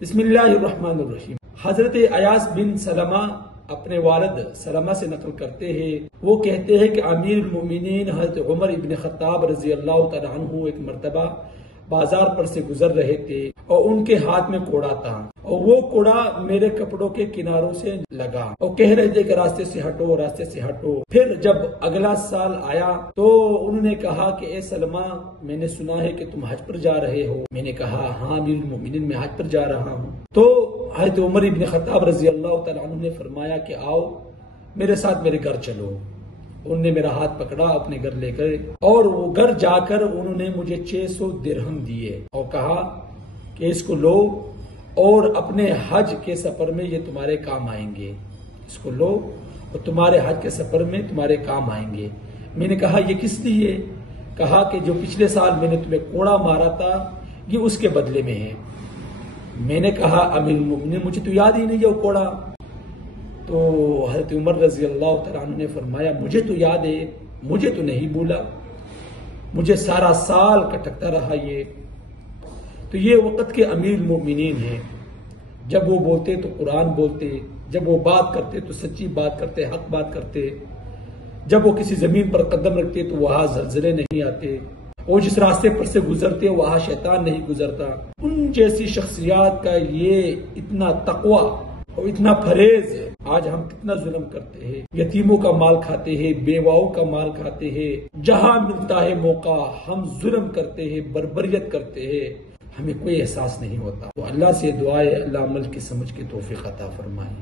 बिस्मिल्लाहिर्रहमानिर्रहीम। हजरत अयास बिन सलमा अपने वालिद सलमा से नकल करते हैं, वो कहते हैं कि अमीरुल मोमिनीन हजरत उमर इब्न खत्ताब रजी अल्लाह तआला अन्हु एक मर्तबा बाजार पर से गुजर रहे थे और उनके हाथ में कोड़ा था और वो कोड़ा मेरे कपड़ों के किनारों से लगा और कह रहे थे कि रास्ते से हटो, रास्ते से हटो। फिर जब अगला साल आया तो उन्होंने कहा कि ए सलमा, मैंने सुना है कि तुम हज पर जा रहे हो। मैंने कहा हाँ अमीरुल मोमिनीन, मैं हज पर जा रहा हूँ। तो हजरत उमर इब्न खत्ताब रजी अल्लाह तआला अन्हु ने फरमाया कि आओ मेरे साथ मेरे घर चलो। उनने मेरा हाथ पकड़ा अपने घर लेकर और वो घर जाकर उन्होंने मुझे 600 दिरहम दिए और कहा कि इसको लो और अपने हज के सफर में ये तुम्हारे काम आएंगे, इसको लो और तुम्हारे हज के सफर में तुम्हारे काम आएंगे। मैंने कहा ये किस लिए? कहा कि जो पिछले साल मैंने तुम्हें कोड़ा मारा था ये उसके बदले में है। मैंने कहा अमीरुल मोमिनीन, मुझे तो याद ही नहीं है वो कोड़ा। तो हजरत उमर रजी अल्लाह तआला अन्हु ने फरमाया मुझे तो याद है, मुझे तो नहीं भूला, मुझे सारा साल कटकता रहा ये। तो ये वक़्त के अमीर मोमिनीन हैं, जब वो बोलते तो कुरान बोलते, जब वो बात करते तो सच्ची बात करते, हक बात करते, जब वो किसी जमीन पर कदम रखते तो वहां जलजले नहीं आते, और जिस रास्ते पर से गुजरते वहां शैतान नहीं गुजरता। उन जैसी शख्सियात का ये इतना तकवा और इतना फरेज है। आज हम कितना जुल्म करते हैं, यतीमों का माल खाते हैं, बेवाओं का माल खाते हैं, जहां मिलता है मौका हम जुल्म करते हैं, बर्बरियत करते हैं, हमें कोई एहसास नहीं होता। तो अल्लाह से दुआ है अल्लाह अमल की समझ की तौफीक अता फरमाए।